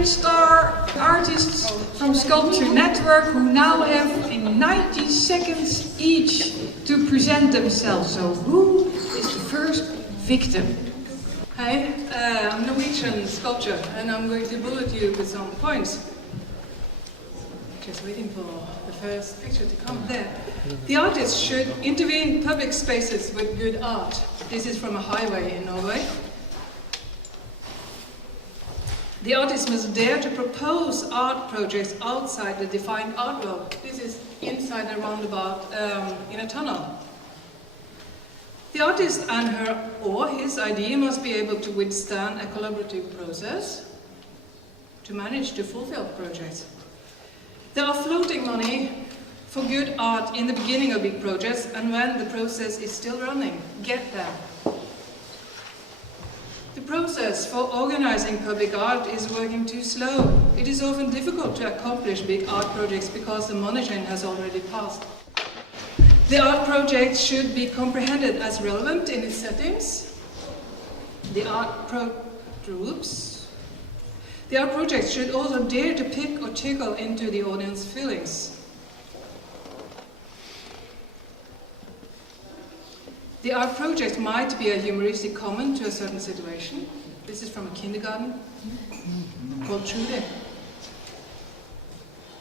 10-star artists from Sculpture Network who now have in 90 seconds each to present themselves. So who is the first victim? Hi, I'm Norwegian sculptor and I'm going to bullet you with some points. Just waiting for the first picture to come there. The artist should intervene in public spaces with good art. This is from a highway in Norway. The artist must dare to propose art projects outside the defined art world. This is inside a roundabout in a tunnel. The artist and her or his idea must be able to withstand a collaborative process to manage to fulfill projects. There are floating money for good art in the beginning of big projects and when the process is still running. Get them. The process for organizing public art is working too slow. It is often difficult to accomplish big art projects because the money chain has already passed. The art project should be comprehended as relevant in its settings. The art project should also dare to pick or tickle into the audience's feelings. The art project might be a humoristic comment to a certain situation. This is from a kindergarten called Trude.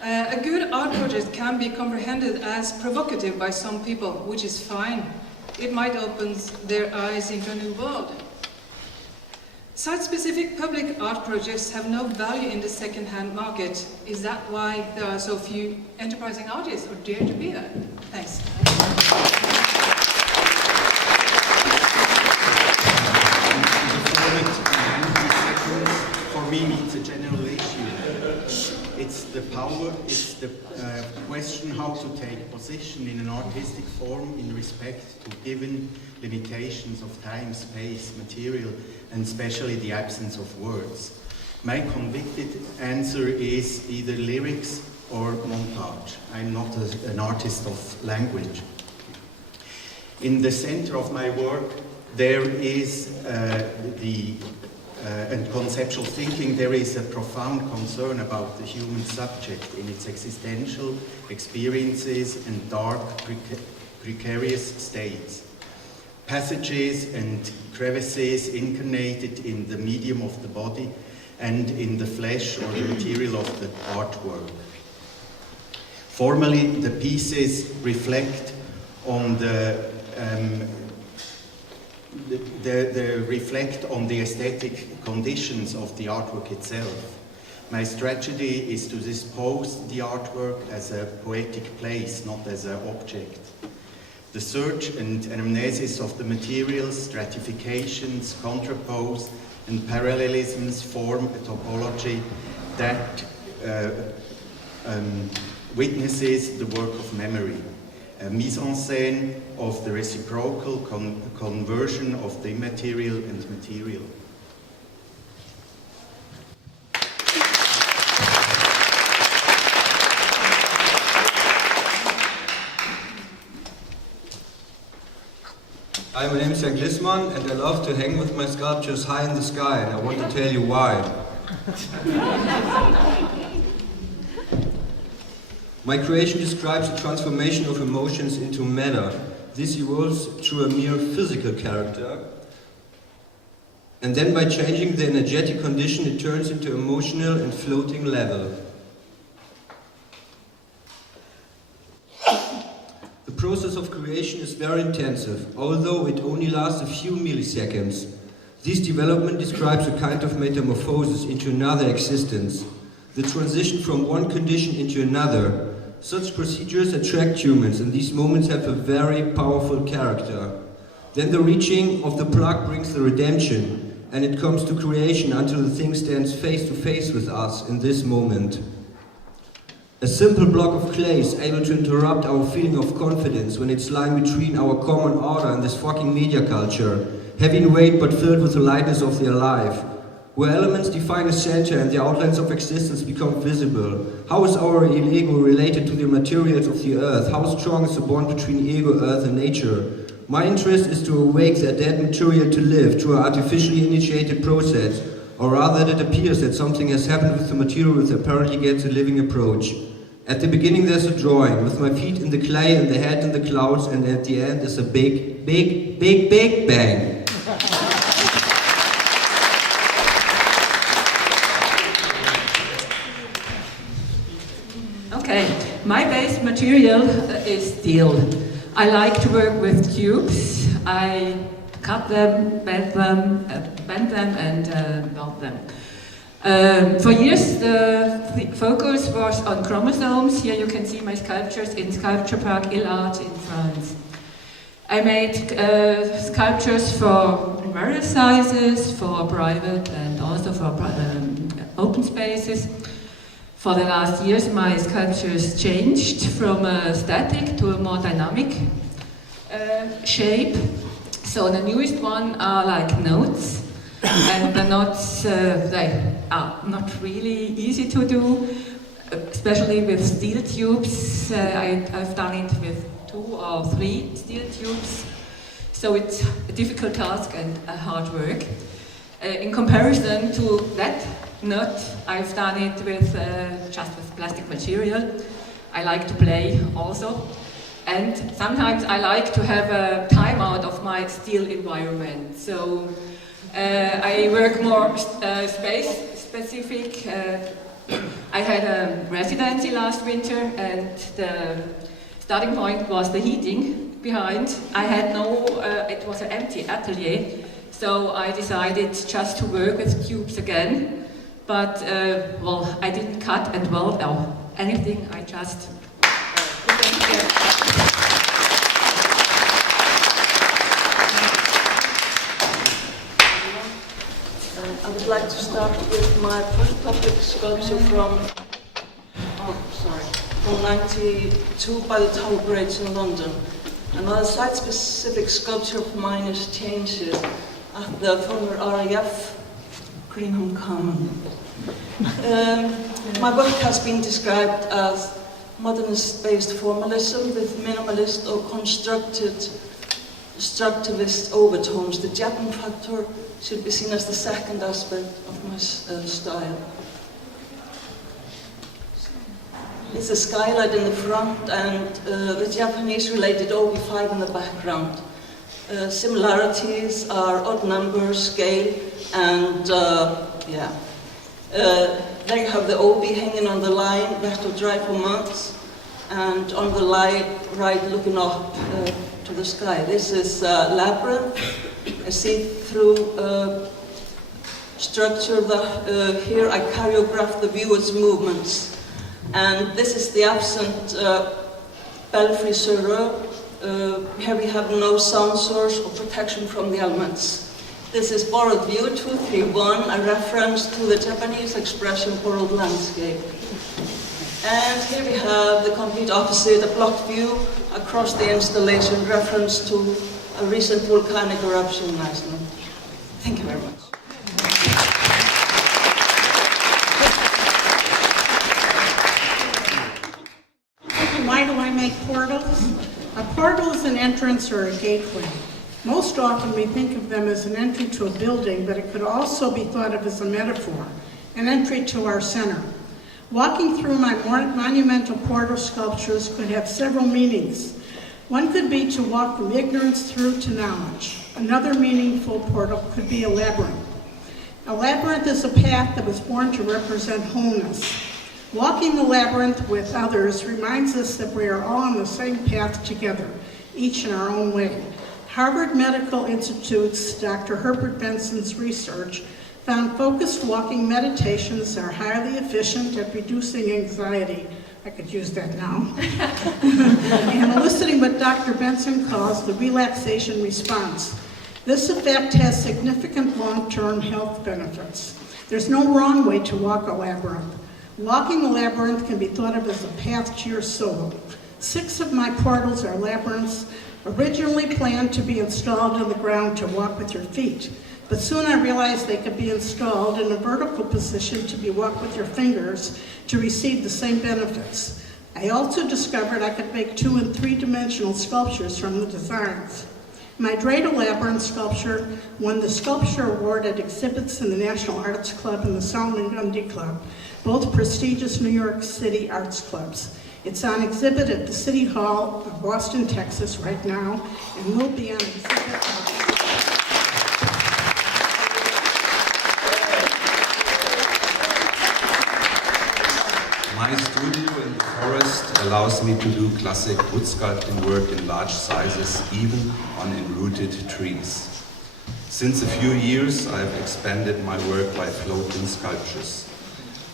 A good art project can be comprehended as provocative by some people, which is fine. It might open their eyes into a new world. Site-specific public art projects have no value in the second-hand market. Is that why there are so few enterprising artists who dare to be there? Thanks. For me, it's a general issue. It's the power, it's the question how to take position in an artistic form in respect to given limitations of time, space, material, and especially the absence of words. My convicted answer is either lyrics or montage. I'm not an artist of language. In the center of my work, there is and conceptual thinking, there is a profound concern about the human subject in its existential experiences and dark, precarious states. Passages and crevices incarnated in the medium of the body and in the flesh or the material of the artwork. Formally, the pieces reflect on reflect on the aesthetic conditions of the artwork itself. My strategy is to dispose the artwork as a poetic place, not as an object. The search and anamnesis of the materials, stratifications, contrapose, and parallelisms form a topology that witnesses the work of memory. A mise-en-scène of the reciprocal conversion of the immaterial and material. Hi, my name is Jan Glissman and I love to hang with my sculptures high in the sky, and I want to tell you why. My creation describes the transformation of emotions into matter. This evolves through a mere physical character, and then by changing the energetic condition it turns into emotional and floating level. The process of creation is very intensive, although it only lasts a few milliseconds. This development describes a kind of metamorphosis into another existence, the transition from one condition into another. Such procedures attract humans, and these moments have a very powerful character. Then the reaching of the plug brings the redemption, and it comes to creation until the thing stands face to face with us in this moment. A simple block of clay is able to interrupt our feeling of confidence when it's lying between our common order and this fucking media culture, heavy in weight but filled with the lightness of their life. Where elements define a center and the outlines of existence become visible. How is our ego related to the materials of the earth? How strong is the bond between ego, earth and nature? My interest is to awake that dead material to live through an artificially initiated process, or rather it appears that something has happened with the material which apparently gets a living approach. At the beginning there's a drawing, with my feet in the clay and the head in the clouds, and at the end is a big, big, big, big bang. Okay, my base material is steel. I like to work with tubes. I cut them, bend them, and weld them. For years, the focus was on chromosomes. Here you can see my sculptures in Sculpture Park Illard in France. I made sculptures for various sizes, for private and also for open spaces. For the last years, my sculptures changed from a static to a more dynamic shape. So the newest one are like notes, and the notes they are not really easy to do, especially with steel tubes. I've done it with 2 or 3 steel tubes, so it's a difficult task and a hard work. In comparison to that not, I've done it with just with plastic material. I like to play also, and sometimes I like to have a time out of my steel environment. So I work more space specific. I had a residency last winter, and the starting point was the heating behind. I had no, it was an empty atelier, so I decided just to work with tubes again. But, well, I didn't cut and weld or anything, I just put them together. I would like to start with my first public sculpture from 92 by the Tower Bridge in London. Another site-specific sculpture of mine is Changes at the former RAF Greenham Common. My work has been described as modernist-based formalism with minimalist or constructivist overtones. The Japan factor should be seen as the second aspect of my style. It's a skylight in the front and the Japanese-related OB5 in the background. Similarities are odd numbers, scale, and there you have the OB hanging on the line, wet or dry for months, and on the right looking up to the sky. This is labyrinth, a see-through structure that here I choreograph the viewer's movements. And this is the absent belfry serrure. Here we have no sound source or protection from the elements. This is borrowed view 231, a reference to the Japanese expression borrowed landscape. And here we have the complete opposite, a blocked view across the installation, reference to a recent volcanic eruption in Iceland. Thank you very much. Why do I make portals? A portal is an entrance or a gateway. Most often we think of them as an entry to a building, but it could also be thought of as a metaphor, an entry to our center. Walking through my monumental portal sculptures could have several meanings. One could be to walk from ignorance through to knowledge. Another meaningful portal could be a labyrinth. A labyrinth is a path that was born to represent wholeness. Walking the labyrinth with others reminds us that we are all on the same path together, each in our own way. Harvard Medical Institute's Dr. Herbert Benson's research found focused walking meditations are highly efficient at reducing anxiety. I could use that now. And eliciting what Dr. Benson calls the relaxation response. This effect has significant long-term health benefits. There's no wrong way to walk a labyrinth. Walking a labyrinth can be thought of as a path to your soul. 6 of my portals are labyrinths, originally planned to be installed on the ground to walk with your feet. But soon I realized they could be installed in a vertical position to be walked with your fingers to receive the same benefits. I also discovered I could make 2- and 3-dimensional sculptures from the designs. My dreidel labyrinth sculpture won the Sculpture Award at exhibits in the National Arts Club and the Salman Rushdie Club, both prestigious New York City arts clubs. It's on exhibit at the City Hall of Boston, Texas right now, and will be on exhibit. My studio in the forest allows me to do classic wood sculpting work in large sizes, even on enrooted trees. Since a few years, I have expanded my work by floating sculptures.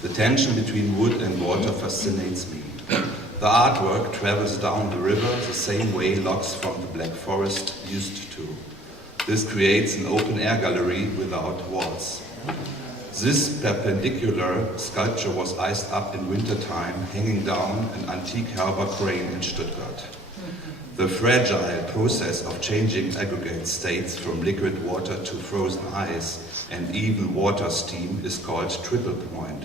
The tension between wood and water fascinates me. The artwork travels down the river the same way logs from the Black Forest used to. This creates an open-air gallery without walls. This perpendicular sculpture was iced up in wintertime, hanging down an antique harbor crane in Stuttgart. The fragile process of changing aggregate states from liquid water to frozen ice and even water steam is called triple point.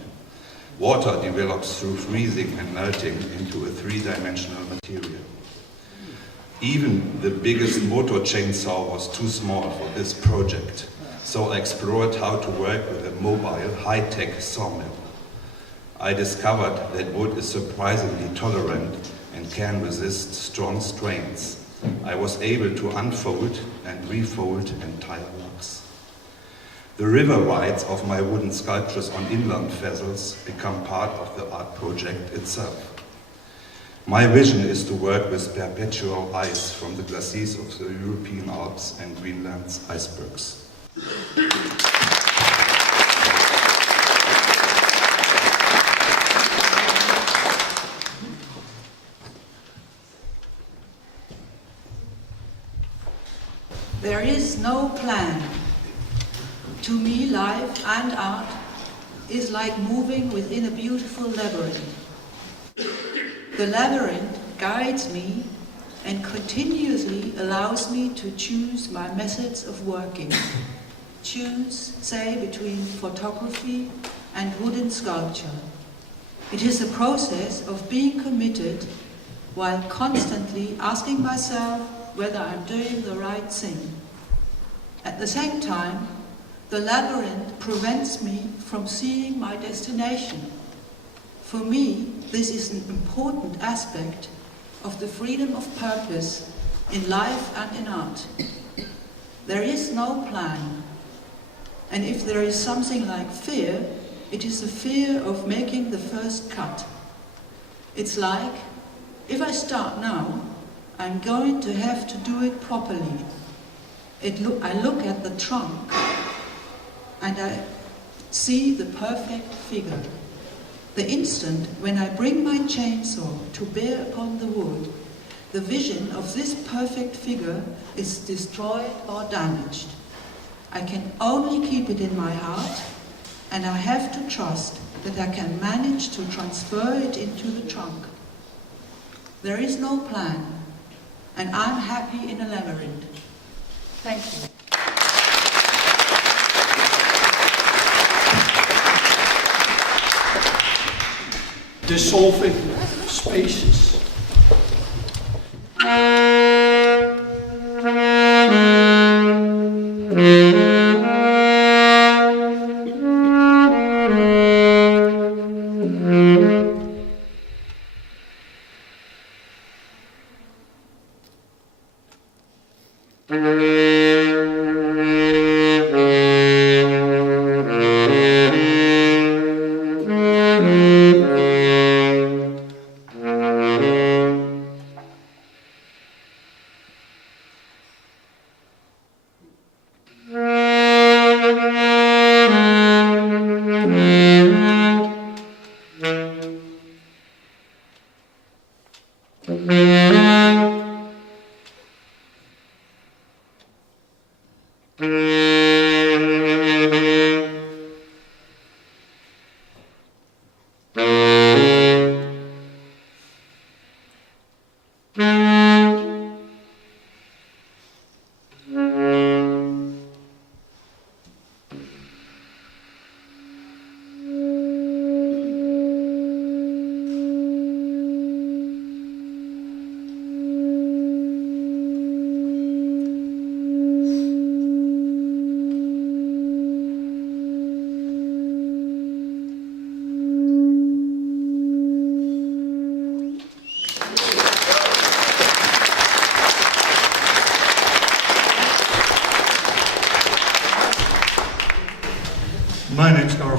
Water develops through freezing and melting into a three-dimensional material. Even the biggest motor chainsaw was too small for this project, so I explored how to work with a mobile, high-tech sawmill. I discovered that wood is surprisingly tolerant and can resist strong strains. I was able to unfold and refold entire logs. The river rides of my wooden sculptures on inland vessels become part of the art project itself. My vision is to work with perpetual ice from the glaciers of the European Alps and Greenland's icebergs. There is no plan. To me, life and art is like moving within a beautiful labyrinth. The labyrinth guides me and continuously allows me to choose my methods of working. Choose, say, between photography and wooden sculpture. It is a process of being committed while constantly asking myself whether I'm doing the right thing. At the same time, the labyrinth prevents me from seeing my destination. For me, this is an important aspect of the freedom of purpose in life and in art. There is no plan. And if there is something like fear, it is the fear of making the first cut. It's like, if I start now, I'm going to have to do it properly. I look at the trunk and I see the perfect figure. The instant when I bring my chainsaw to bear upon the wood, the vision of this perfect figure is destroyed or damaged. I can only keep it in my heart, and I have to trust that I can manage to transfer it into the trunk. There is no plan, and I'm happy in a labyrinth. Thank you. Dissolving spaces.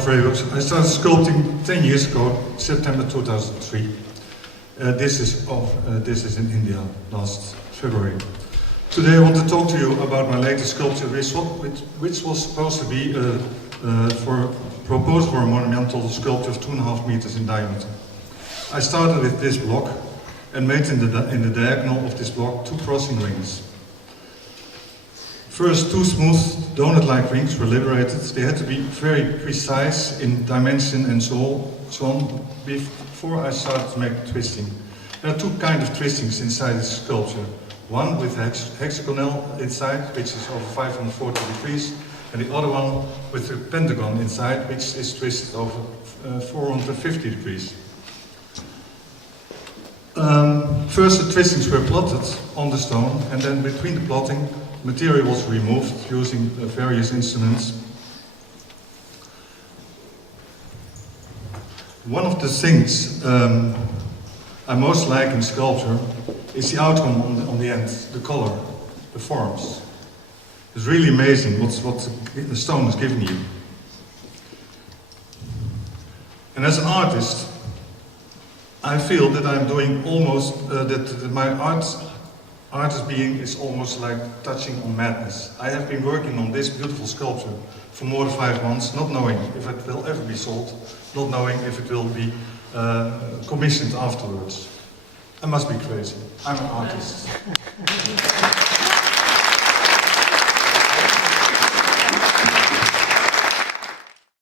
frameworks. I started sculpting 10 years ago, September 2003. This is in India, last February. Today I want to talk to you about my latest sculpture, which was supposed to be proposed for a monumental sculpture of 2.5 meters in diameter. I started with this block and made in the diagonal of this block 2 crossing rings. First, 2 smooth donut-like rings were liberated. They had to be very precise in dimension and so on before I started to make twisting. There are 2 kinds of twistings inside this sculpture. One with hexagonal inside, which is over 540 degrees, and the other one with a pentagon inside, which is twisted over 450 degrees. First, the twistings were plotted on the stone, and then between the plotting, material was removed using various instruments. One of the things I most like in sculpture is the outcome on the end, the color, the forms. It's really amazing what the stone is giving you. And as an artist, I feel that I'm doing almost, that my artist being is almost like touching on madness. I have been working on this beautiful sculpture for more than 5 months, not knowing if it will ever be sold, not knowing if it will be commissioned afterwards. I must be crazy. I'm an artist.